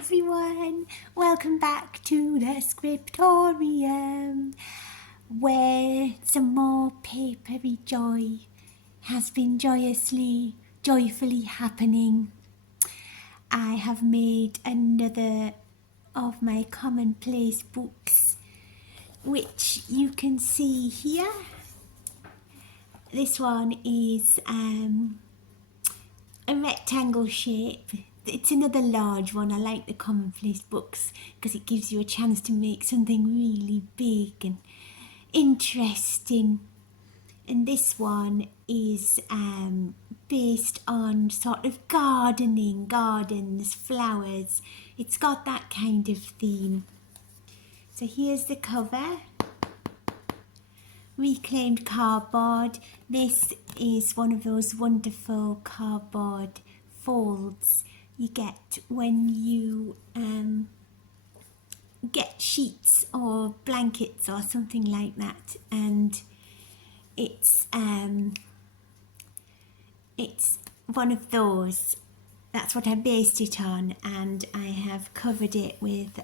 everyone, welcome back to the Scriptorium, where some more papery joy has been joyfully happening. I have made another of my Commonplace books, which you can see here. This one is a rectangle shape. It's another large one. I like the Commonplace books because it gives you a chance to make something really big and interesting. And this one is based on sort of gardening, gardens, flowers. It's got that kind of theme. So here's the cover. Reclaimed cardboard. This is one of those wonderful cardboard folds you get when you get sheets or blankets or something like that, and it's one of those. That's what I based it on, and I have covered it with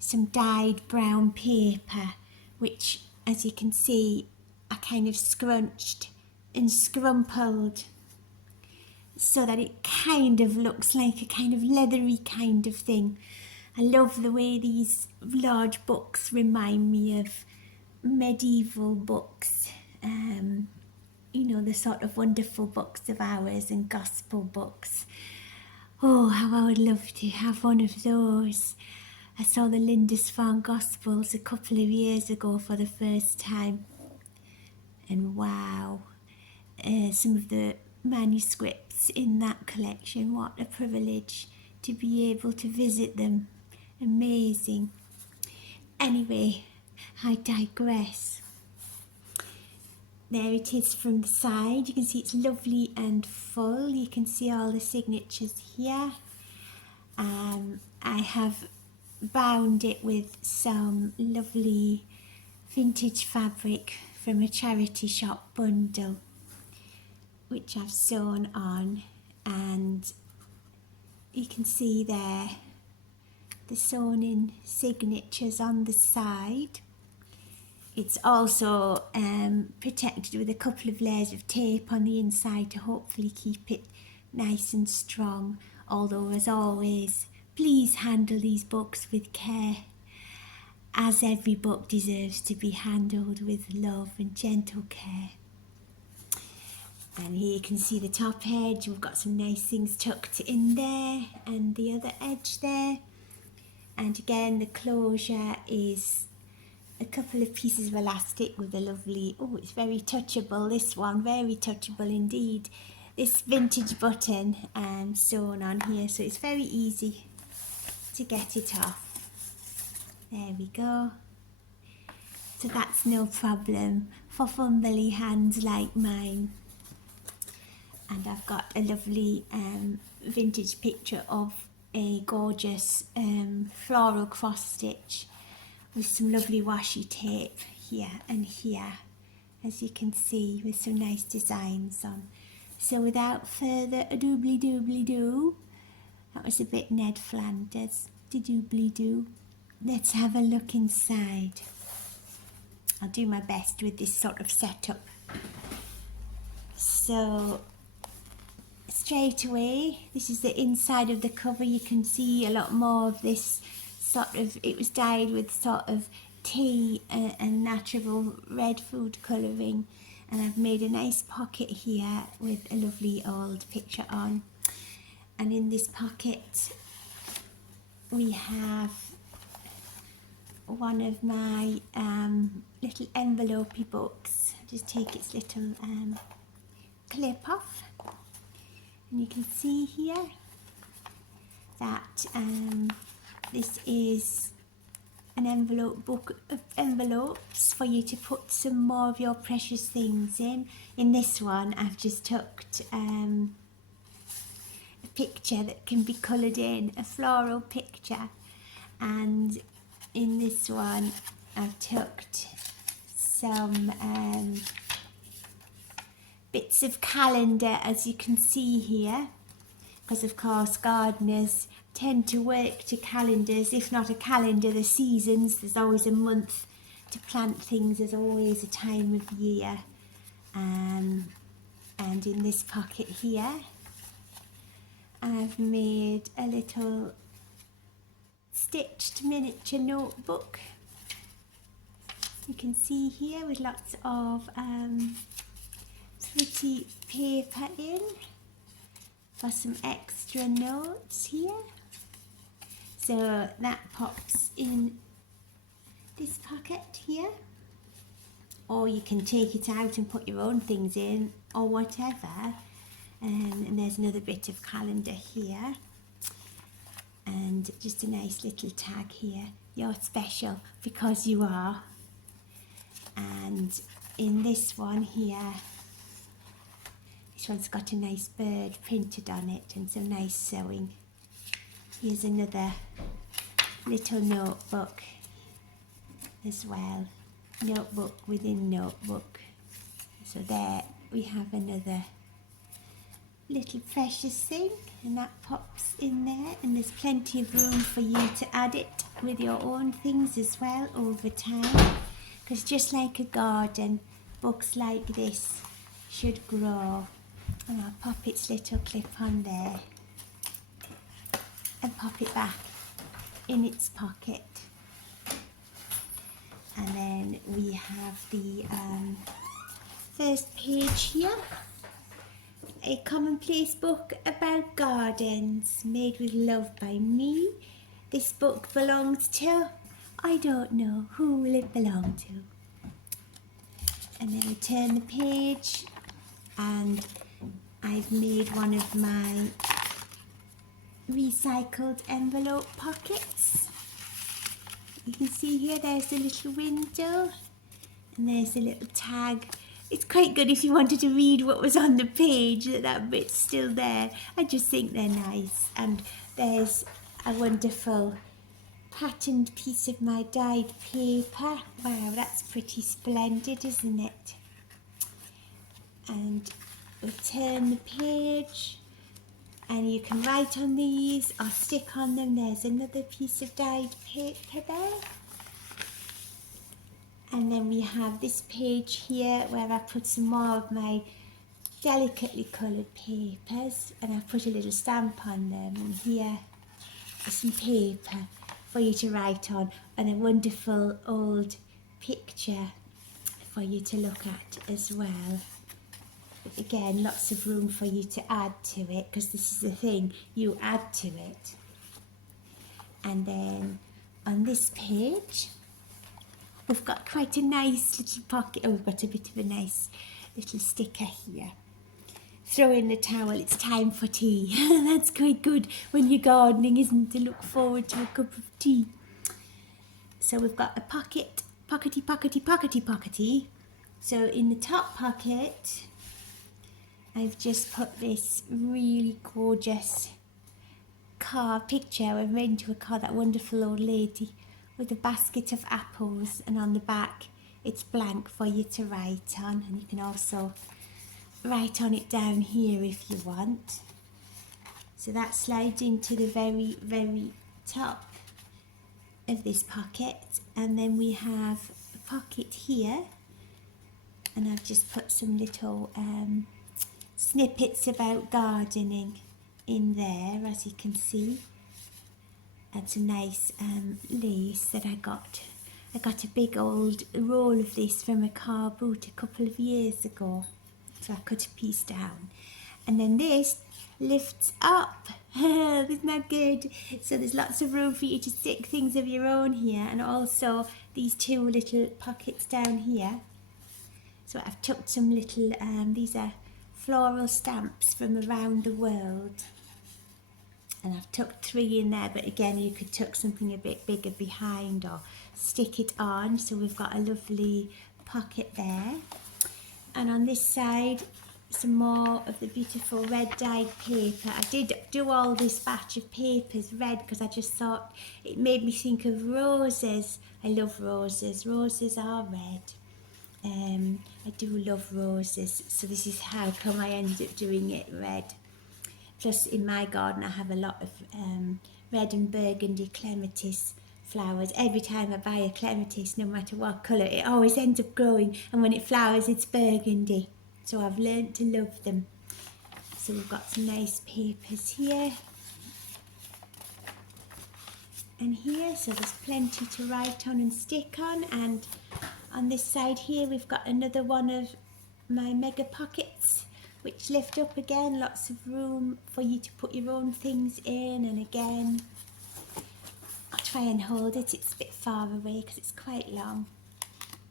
some dyed brown paper, which, as you can see, I kind of scrunched and scrumpled so that it kind of looks like a kind of leathery kind of thing. I love the way these large books remind me of medieval books, you know, the sort of wonderful books of hours and gospel books. Oh, how I would love to have one of those. I saw the Lindisfarne Gospels a couple of years ago for the first time, and wow, some of the manuscripts in that collection, what a privilege to be able to visit them. Amazing. Anyway, I digress. There it is from the side. You can see it's lovely and full. You can see all the signatures here. I have bound it with some lovely vintage fabric from a charity shop bundle, which I've sewn on, and you can see there the sewn in signatures on the side. It's also protected with a couple of layers of tape on the inside to hopefully keep it nice and strong, although as always, please handle these books with care, as every book deserves to be handled with love and gentle care. And here you can see the top edge. We've got some nice things tucked in there, and the other edge there. And again, the closure is a couple of pieces of elastic with a lovely, oh, it's very touchable, this one, very touchable indeed. This vintage button sewn on here, so it's very easy to get it off. There we go. So that's no problem for fumbly hands like mine. And I've got a lovely vintage picture of a gorgeous floral cross stitch with some lovely washi tape here and here, as you can see, with some nice designs on. So without further ado, that was a bit Ned Flanders, do. Let's have a look inside. I'll do my best with this sort of setup. So straight away, this is the inside of the cover. You can see a lot more of this sort of, it was dyed with sort of tea and natural red food colouring, and I've made a nice pocket here with a lovely old picture on. And in this pocket we have one of my little envelopey books. Just take its little clip off, and you can see here that this is an envelope book of envelopes for you to put some more of your precious things in. In this one, I've just tucked a picture that can be coloured in, a floral picture, and in this one I've tucked some bits of calendar, as you can see here. because of course gardeners tend to work to calendars, if not a calendar, the seasons. There's always a month to plant things, there's always a time of year. And in this pocket here, I've made a little stitched miniature notebook. You can see here with lots of pretty paper in for some extra notes here. So that pops in this pocket here, or you can take it out and put your own things in or whatever. And there's another bit of calendar here, and just a nice little tag here. You're special because you are. And in this one here, this one's got a nice bird printed on it and some nice sewing. Here's another little notebook as well. Notebook within notebook. So there we have another little precious thing, and that pops in there, and there's plenty of room for you to add it with your own things as well over time, because just like a garden, books like this should grow. And I'll pop its little clip on there and pop it back in its pocket. And then we have the first page here, a Commonplace book about gardens, made with love by me. This book belongs to, I don't know, who will it belong to? And then we turn the page, and I've made one of my recycled envelope pockets. You can see here, there's the little window, and there's a little tag. It's quite good if you wanted to read what was on the page, that bit's still there. I just think they're nice. And there's a wonderful patterned piece of my dyed paper. Wow, that's pretty splendid, isn't it? And we turn the page, and you can write on these or stick on them. There's another piece of dyed paper there. And then we have this page here where I put some more of my delicately coloured papers, and I put a little stamp on them. And here is some paper for you to write on, and a wonderful old picture for you to look at as well. Again, lots of room for you to add to it, because this is the thing, you add to it. And then on this page, we've got quite a nice little pocket. Oh, we've got a bit of a nice little sticker here. Throw in the towel, it's time for tea. That's quite good when you're gardening, isn't it? To look forward to a cup of tea. So we've got a pocket, pockety, pockety, pockety, pockety. So in the top pocket, I've just put this really gorgeous car picture. I've made into a car, that wonderful old lady with a basket of apples, and on the back it's blank for you to write on, and you can also write on it down here if you want. So that slides into the very, very top of this pocket. And then we have a pocket here, and I've just put some little snippets about gardening in there, as you can see, and some nice lace that I got. I got a big old roll of this from a car boot a couple of years ago, so I cut a piece down. And then this lifts up. Isn't that good? So there's lots of room for you to stick things of your own here, and also these two little pockets down here. So I've tucked some little, these are floral stamps from around the world, and I've tucked 3 in there, but again you could tuck something a bit bigger behind or stick it on. So we've got a lovely pocket there. And on this side, some more of the beautiful red dyed paper. I did do all this batch of papers red because I just thought it made me think of roses. I love roses. Roses are red. I do love roses, so this is how come I ended up doing it red. Plus in my garden I have a lot of red and burgundy clematis flowers. Every time I buy a clematis, no matter what colour, it always ends up growing, and when it flowers it's burgundy. So I've learnt to love them. So we've got some nice papers here and here, so there's plenty to write on and stick on. And on this side here we've got another one of my mega pockets, which lift up again, lots of room for you to put your own things in. And again, I'll try and hold it, it's a bit far away because it's quite long.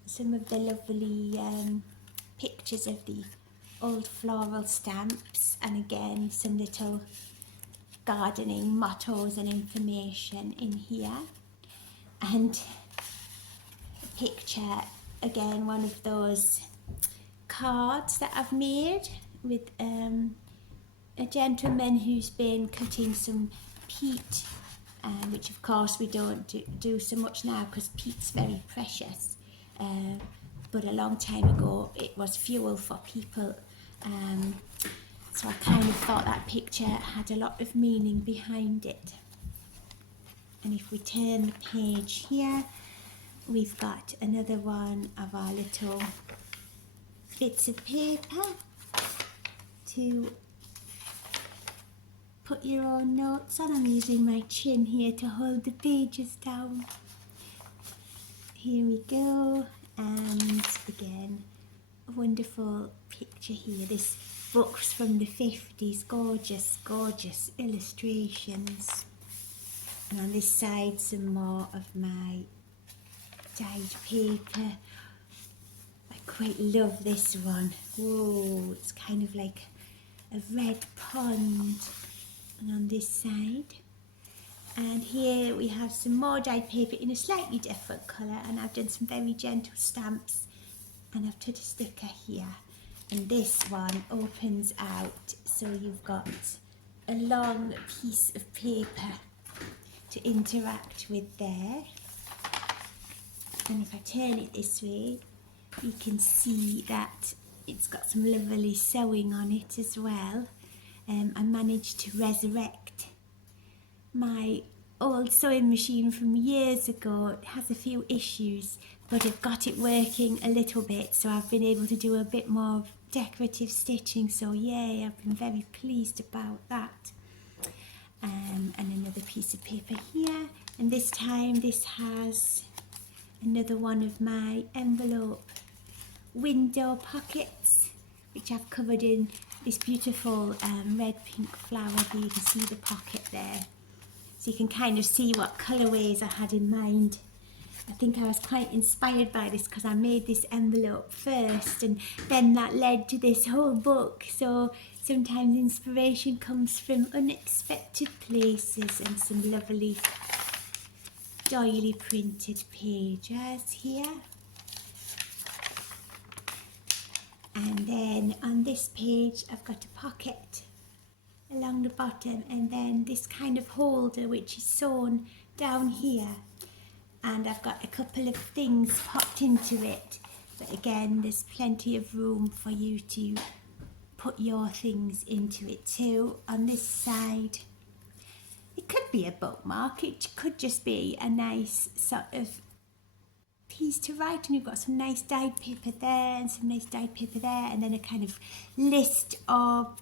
Some of the lovely pictures of the old floral stamps, and again some little gardening mottos and information in here. And a picture, again, one of those cards that I've made with a gentleman who's been cutting some peat, which of course we don't do so much now because peat's very precious, but a long time ago it was fuel for people, so I kind of thought that picture had a lot of meaning behind it. And if we turn the page here, we've got another one of our little bits of paper to put your own notes on. I'm using my chin here to hold the pages down. Here we go, and again, a wonderful picture here. This book's from the 50s, gorgeous, gorgeous illustrations. And on this side, some more of my dyed paper. I quite love this one. Whoa, it's kind of like a red pond. And on this side, and here we have some more dyed paper in a slightly different colour, and I've done some very gentle stamps, and I've put a sticker here. And this one opens out, so you've got a long piece of paper to interact with there. And if I turn it this way, you can see that it's got some lovely sewing on it as well. I managed to resurrect my old sewing machine from years ago. It has a few issues, but I've got it working a little bit, so I've been able to do a bit more decorative stitching, so yay, I've been very pleased about that. And another piece of paper here, and this time this has another one of my envelope window pockets, which I've covered in this beautiful red pink flower here. You can see the pocket there, so you can kind of see what colourways I had in mind. I think I was quite inspired by this because I made this envelope first, and then that led to this whole book. So sometimes inspiration comes from unexpected places, and some lovely doily printed pages here. And then on this page I've got a pocket along the bottom, and then this kind of holder which is sewn down here, and I've got a couple of things popped into it, but again there's plenty of room for you to put your things into it too. On this side, it could be a bookmark, it could just be a nice sort of piece to write, and you've got some nice dyed paper there and some nice dyed paper there, and then a kind of list of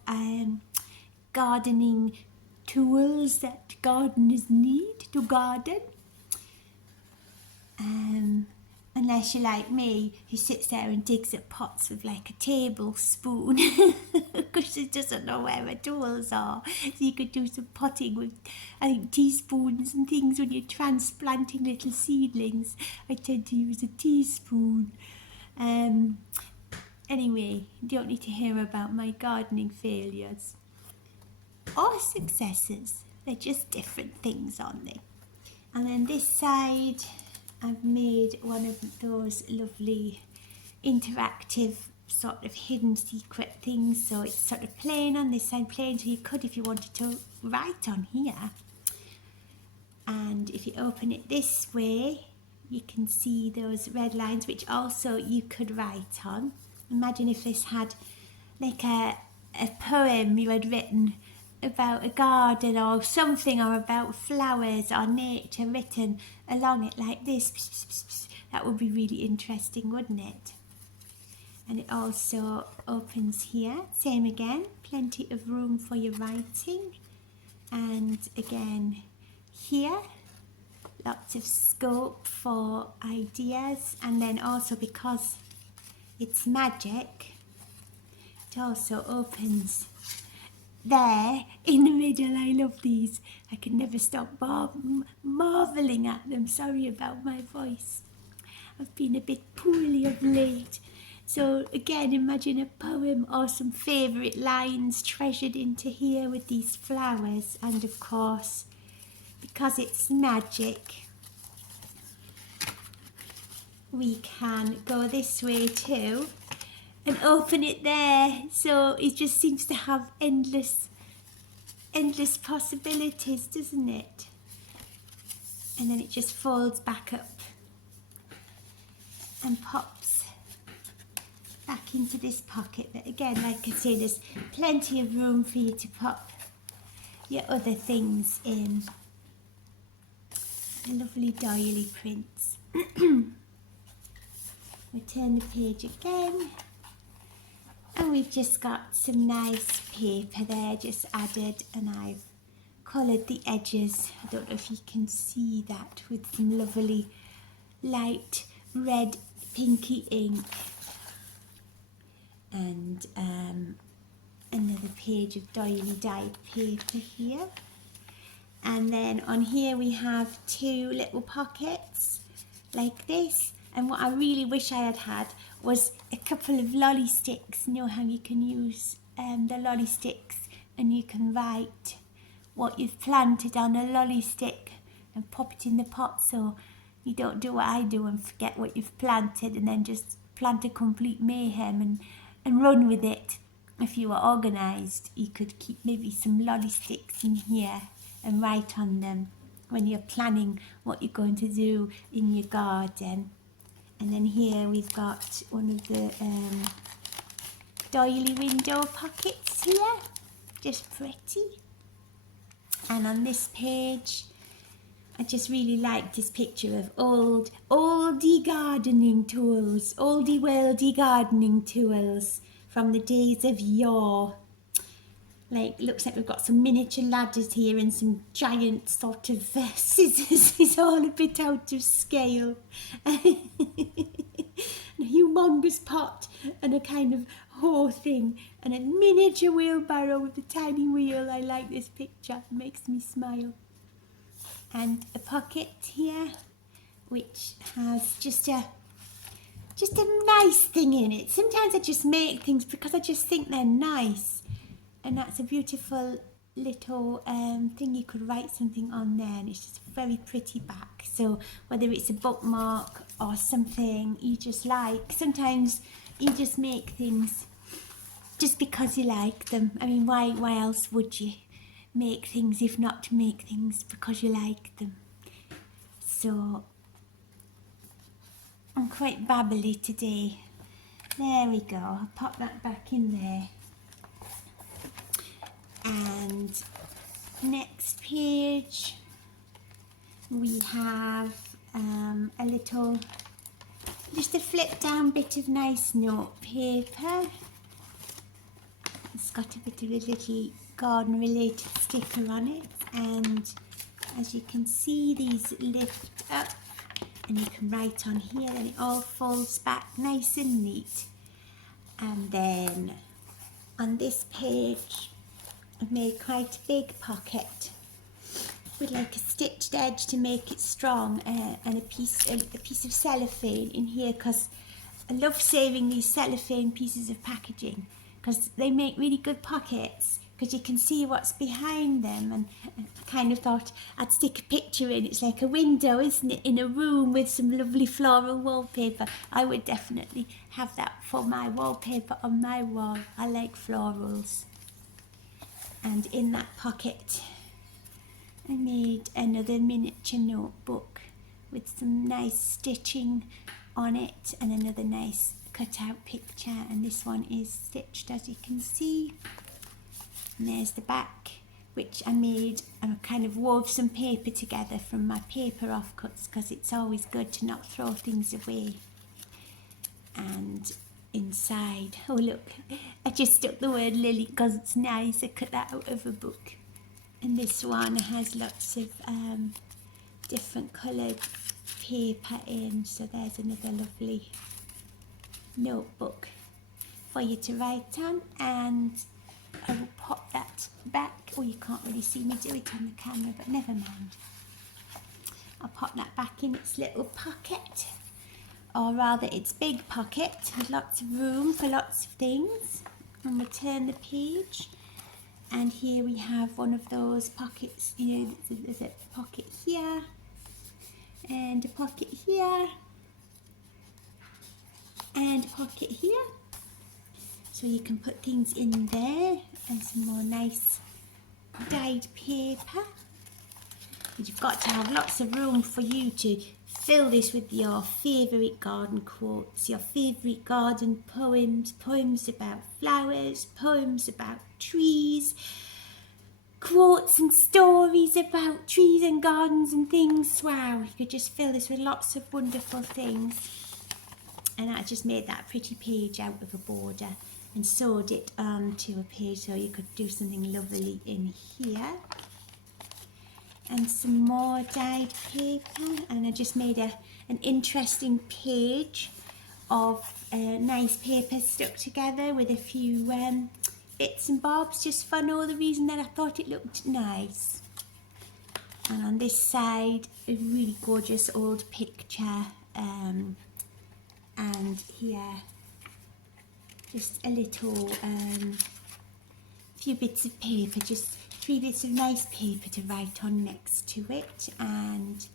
gardening tools that gardeners need to garden. Unless you're like me, who sits there and digs at pots with like a tablespoon because she doesn't know where her tools are. So you could do some potting with, I think, teaspoons and things when you're transplanting little seedlings. I tend to use a teaspoon. Anyway, you don't need to hear about my gardening failures or successes. They're just different things, aren't they? And then this side, I've made one of those lovely interactive sort of hidden secret things. So it's sort of plain on this side, plain, so you could, if you wanted to, write on here. And if you open it this way, you can see those red lines, which also you could write on. Imagine if this had like a poem you had written about a garden or something, or about flowers or nature written along it like this. That would be really interesting, wouldn't it? And it also opens here, same again, plenty of room for your writing. And again here, lots of scope for ideas. And then also, because it's magic, it also opens there in the middle. I love these. I can never stop marvelling at them. Sorry about my voice. I've been a bit poorly of late. So again, imagine a poem or some favourite lines treasured into here with these flowers. And of course, because it's magic, we can go this way too and open it there. So it just seems to have endless possibilities, doesn't it? And then it just folds back up and pops back into this pocket. But again, like I say, there's plenty of room for you to pop your other things in. The lovely doily prints. We turn the page again, and we've just got some nice paper there just added, and I've coloured the edges. I don't know if you can see that, with some lovely light red pinky ink. And another page of doily dyed paper here. And then on here we have two little pockets like this. And what I really wish I had was a couple of lolly sticks. You know how you can use the lolly sticks and you can write what you've planted on a lolly stick and pop it in the pot, so you don't do what I do and forget what you've planted and then just plant a complete mayhem and run with it. If you were organised, you could keep maybe some lolly sticks in here and write on them when you're planning what you're going to do in your garden. And then here we've got one of the doily window pockets here, just pretty. And on this page, I just really like this picture of oldie gardening tools, oldie worldy gardening tools from the days of yore. Like, looks like we've got some miniature ladders here and some giant sort of scissors. It's all a bit out of scale. A humongous pot and a kind of hoe thing and a miniature wheelbarrow with a tiny wheel. I like this picture, it makes me smile. And a pocket here which has just a nice thing in it. Sometimes I just make things because I just think they're nice. And that's a beautiful little thing you could write something on there, and it's just a very pretty back. So whether it's a bookmark or something you just like, sometimes you just make things just because you like them. I mean, why else would you make things if not to make things because you like them? So I'm quite babbly today. There we go, I'll pop that back in there. And next page we have a little, just a flip down bit of nice note paper. It's got a bit of a little garden related sticker on it, and as you can see, these lift up and you can write on here and it all folds back nice and neat. And then on this page I've made quite a big pocket with like a stitched edge to make it strong, and a piece of cellophane in here, because I love saving these cellophane pieces of packaging because they make really good pockets because you can see what's behind them. And I kind of thought I'd stick a picture in. It's like a window, isn't it, in a room with some lovely floral wallpaper. I would definitely have that for my wallpaper on my wall. I like florals. And in that pocket I made another miniature notebook with some nice stitching on it and another nice cut out picture, and this one is stitched as you can see. And there's the back which I made, and I kind of wove some paper together from my paper offcuts, because it's always good to not throw things away. And inside, oh look, I just stuck the word lily because it's nice. I cut that out of a book. And this one has lots of different coloured paper in, so there's another lovely notebook for you to write on. And I will pop that back. Oh, you can't really see me do it on the camera, but never mind. I'll pop that back in its little pocket, or rather its big pocket, with lots of room for lots of things. And we'll turn the page, and here we have one of those pockets. You know, there's a pocket here, and a pocket here, and a pocket here. So you can put things in there, and some more nice dyed paper. And you've got to have lots of room for you to fill this with your favourite garden quotes, your favourite garden poems, poems about flowers, poems about trees, quotes and stories about trees and gardens and things. Wow, you could just fill this with lots of wonderful things. And I just made that pretty page out of a border and sewed it onto a page so you could do something lovely in here. And some more dyed paper, and I just made an interesting page of nice paper stuck together with a few bits and bobs, just for no other reason than I thought it looked nice. And on this side, a really gorgeous old picture, and here just a little few bits of paper, just 3 bits of nice paper to write on next to it, and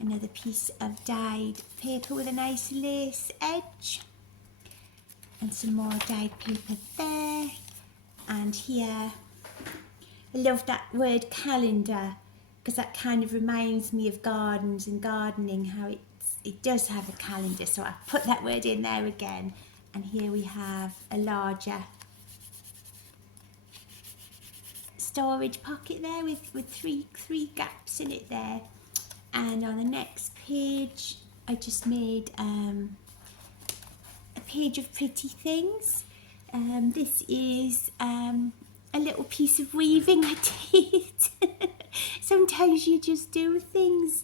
another piece of dyed paper with a nice lace edge, and some more dyed paper there. And here, I love that word calendar, because that kind of reminds me of gardens and gardening, how it does have a calendar, so I put that word in there again. And here we have a larger storage pocket there with three gaps in it there. And on the next page, I just made a page of pretty things. This is a little piece of weaving I did. Sometimes you just do things.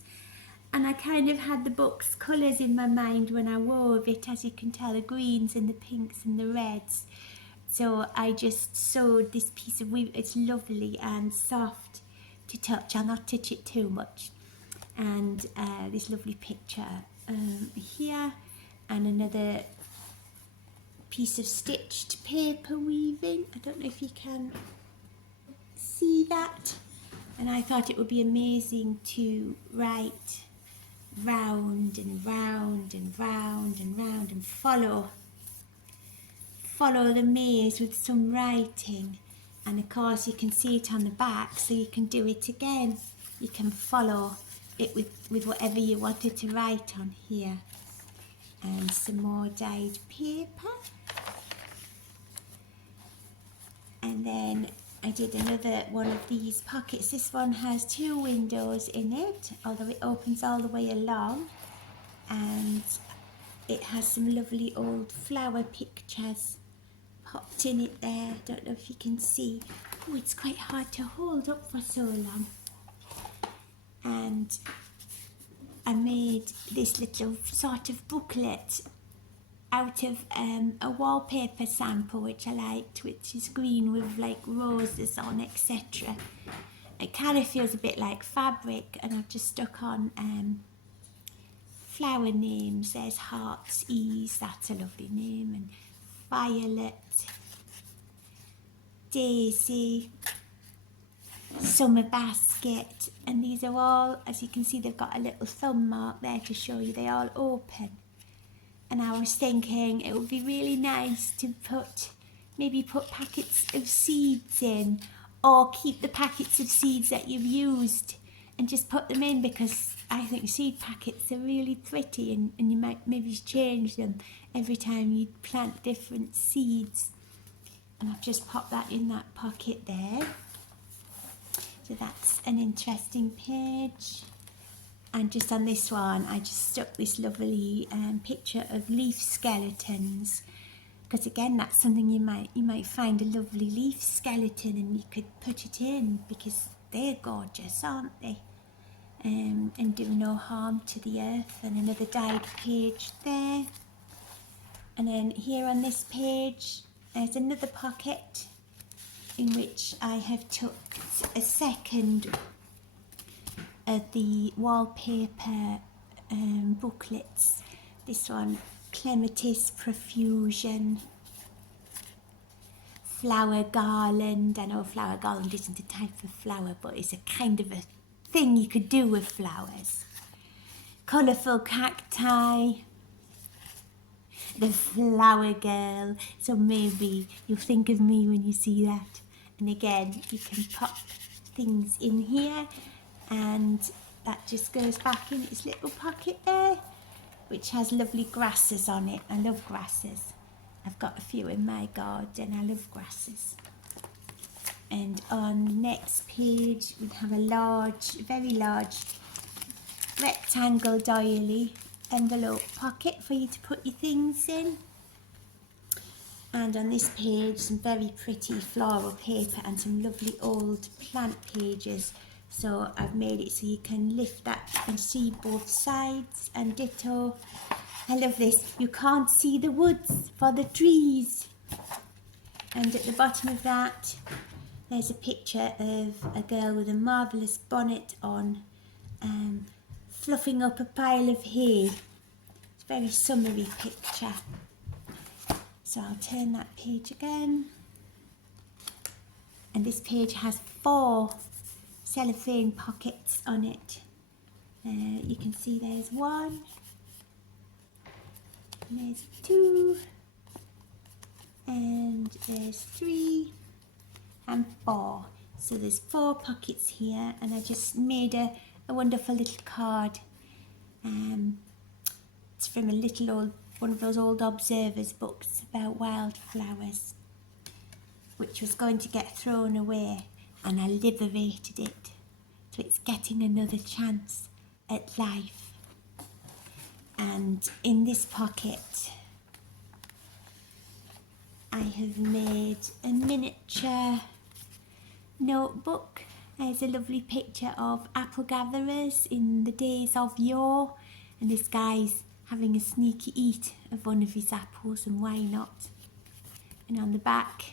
And I kind of had the book's colours in my mind when I wove it, as you can tell, the greens and the pinks and the reds. So I just sewed this piece of weave. It's lovely and soft to touch. I'll not touch it too much. And this lovely picture here, and another piece of stitched paper weaving. I don't know if you can see that. And I thought it would be amazing to write round and round and round and round and follow the maze with some writing. And of course you can see it on the back, so you can do it again. You can follow it with whatever you wanted to write on here. And some more dyed paper. And then I did another one of these pockets. This one has 2 windows in it, although it opens all the way along. And it has some lovely old flower pictures popped in it there. Don't know if you can see. Oh, it's quite hard to hold up for so long. And I made this little sort of booklet out of a wallpaper sample which I liked, which is green with like roses on, etc. It kind of feels a bit like fabric, and I've just stuck on flower names. There's Heart's Ease, that's a lovely name, and Violet, Daisy, Summer Basket, and these are all, as you can see, they've got a little thumb mark there to show you they all open. And I was thinking it would be really nice to maybe put packets of seeds in, or keep the packets of seeds that you've used and just put them in, because I think seed packets are really pretty, and you might maybe change them every time you plant different seeds. And I've just popped that in that pocket there. So that's an interesting page. And just on this one, I just stuck this lovely picture of leaf skeletons, because again, that's something you might find a lovely leaf skeleton and you could put it in, because they're gorgeous, aren't they? And do no harm to the earth. And another dyed page there. And then here on this page, there's another pocket in which I have tucked a second of the wallpaper booklets. This one, Clematis Profusion, Flower Garland. I know flower garland isn't a type of flower, but it's a kind of a thing you could do with flowers. Colourful Cacti, The Flower Girl. So maybe you'll think of me when you see that. And again, you can pop things in here, and that just goes back in its little pocket there, which has lovely grasses on it. I love grasses. I've got a few in my garden. I love grasses. And on the next page, we have a large, very large rectangle doily envelope pocket for you to put your things in. And on this page, some very pretty floral paper and some lovely old plant pages. So I've made it so you can lift that and see both sides, and ditto. I love this. You can't see the woods for the trees. And at the bottom of that, there's a picture of a girl with a marvellous bonnet on, fluffing up a pile of hay. It's a very summery picture. So I'll turn that page again. And this page has 4 cellophane pockets on it. You can see there's 1, and there's 2, and there's 3, and 4. So there's 4 pockets here, and I just made a wonderful little card. It's from one of those old observers books about wildflowers, which was going to get thrown away, and I liberated it. So it's getting another chance at life. And in this pocket, I have made a miniature notebook. There's a lovely picture of apple gatherers in the days of yore, and this guy's having a sneaky eat of one of his apples, and why not? And on the back,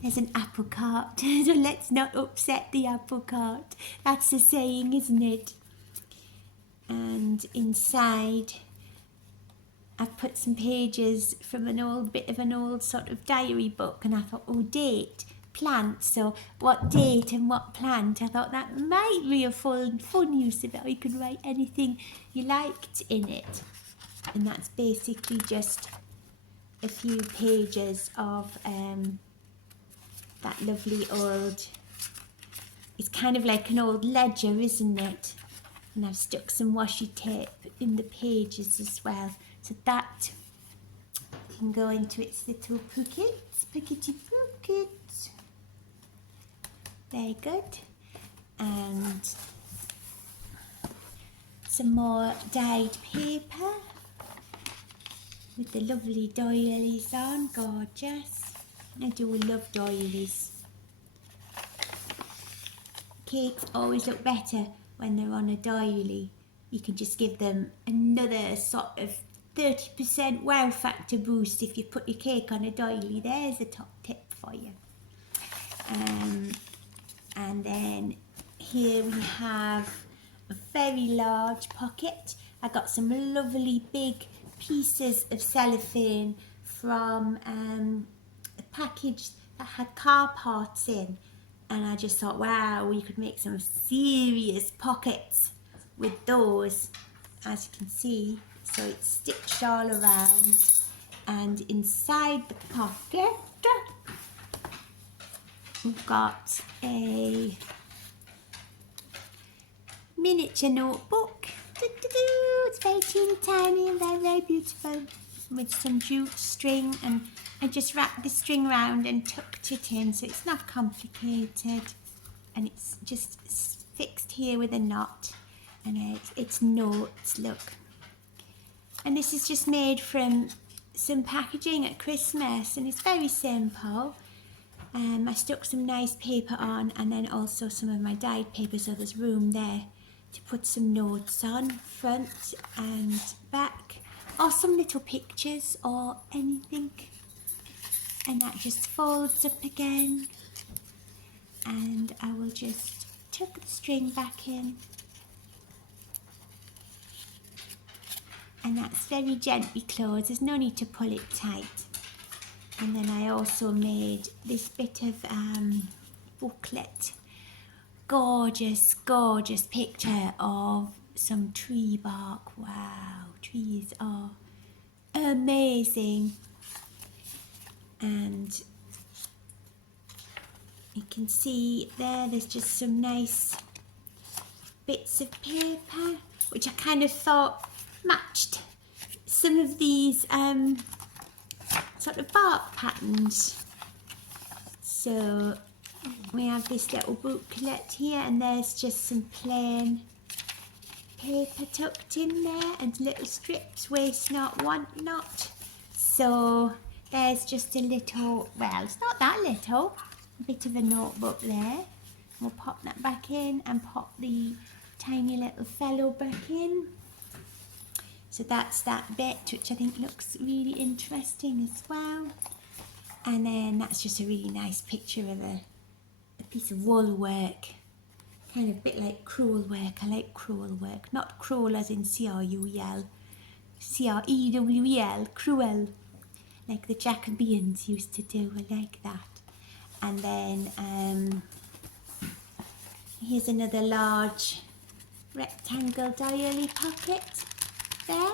there's an apple cart. So let's not upset the apple cart. That's the saying, isn't it? And inside, I've put some pages from an old sort of diary book, and I thought, oh, date, plant. So what date and what plant? I thought that might be a fun use of it. Or you could write anything you liked in it. And that's basically just a few pages of that lovely old, it's kind of like an old ledger, isn't it? And I've stuck some washi tape in the pages as well, so that can go into its little pockety pocket. Very good. And some more dyed paper with the lovely doilies on, gorgeous. I do love doilies. Cakes always look better when they're on a doily. You can just give them another sort of 30% wow factor boost if you put your cake on a doily. There's a top tip for you. And then here we have a very large pocket. I got some lovely big pieces of cellophane from a package that had car parts in, and I just thought, wow, we could make some serious pockets with those, as you can see. So it's stitched all around, and inside the pocket we've got a miniature notebook. It's very teeny tiny and very, very beautiful, with some jute string, and I just wrapped the string round and tucked it in, so it's not complicated. and it's just fixed here with a knot, and it's notes, look. And this is just made from some packaging at Christmas, and it's very simple. I stuck some nice paper on, and then also some of my dyed paper, so there's room there to put some notes on, front and back, or some little pictures or anything. And that just folds up again, and I will just tuck the string back in, and that's very gently closed, there's no need to pull it tight. And then I also made this bit of booklet, gorgeous picture of some tree bark. Wow, trees are amazing. And you can see there's just some nice bits of paper, which I kind of thought matched some of these sort of bark patterns. So we have this little booklet here, and there's just some plain paper tucked in there, and little strips, waste not, want not. So there's just a little, well, it's not that little, a bit of a notebook there. We'll pop that back in and pop the tiny little fellow back in. So that's that bit, which I think looks really interesting as well. And then that's just a really nice picture of a piece of wool work, kind of a bit like crewel work. I like crewel work, not cruel as in C-R-U-E-L, C-R-E-W-E-L, cruel, like the Jacobeans used to do. I like that. And then here's another large rectangle diary pocket there.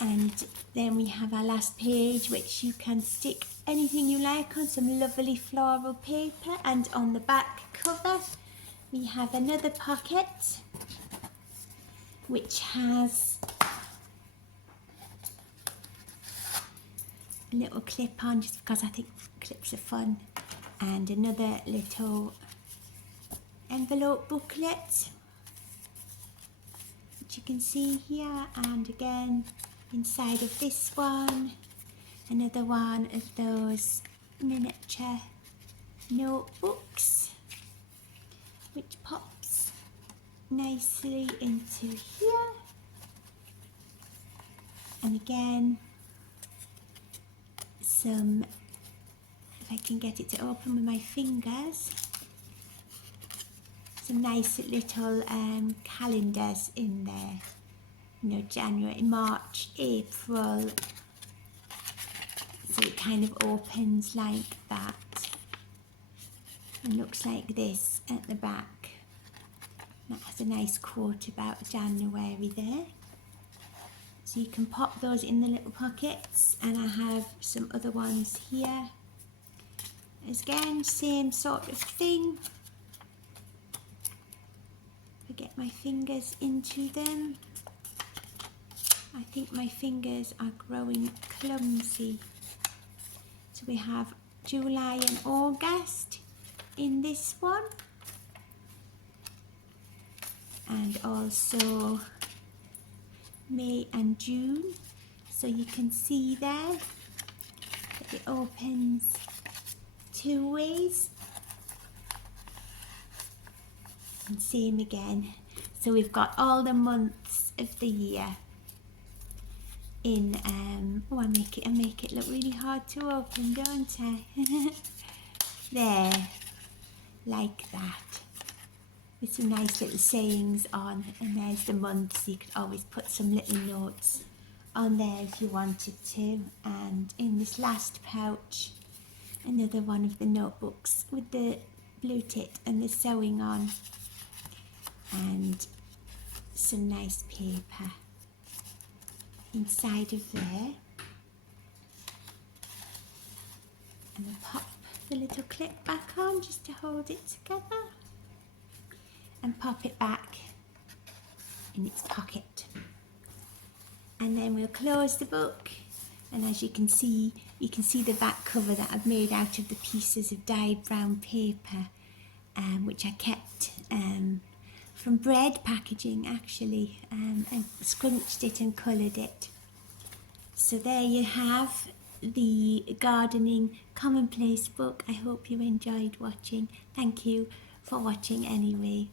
And then we have our last page, which you can stick anything you like on, some lovely floral paper. And on the back cover we have another pocket which has a little clip on, just because I think clips are fun, and another little envelope booklet, which you can see here. And again, inside of this one, another one of those miniature notebooks, which pops nicely into here. And again, some, if I can get it to open with my fingers, some nice little calendars in there. You know, January, March, April. So it kind of opens like that and looks like this at the back. That has a nice quote about January there. So you can pop those in the little pockets, and I have some other ones here. Again, same sort of thing. If I get my fingers into them. I think my fingers are growing clumsy. So we have July and August in this one. And also May and June. So you can see there that it opens two ways. And same again. So we've got all the months of the year in oh, I make it look really hard to open, don't I? There, like that, with some nice little sayings on. And there's the months. You could always put some little notes on there if you wanted to. And in this last pouch, another one of the notebooks with the blue tit and the sewing on, and some nice paper inside of there. And we'll pop the little clip back on just to hold it together, and pop it back in its pocket. And then we'll close the book, and as you can see, You can see the back cover that I've made out of the pieces of dyed brown paper, which I kept from bread packaging actually, and scrunched it and coloured it. So there you have the gardening commonplace book. I hope you enjoyed watching. Thank you for watching anyway.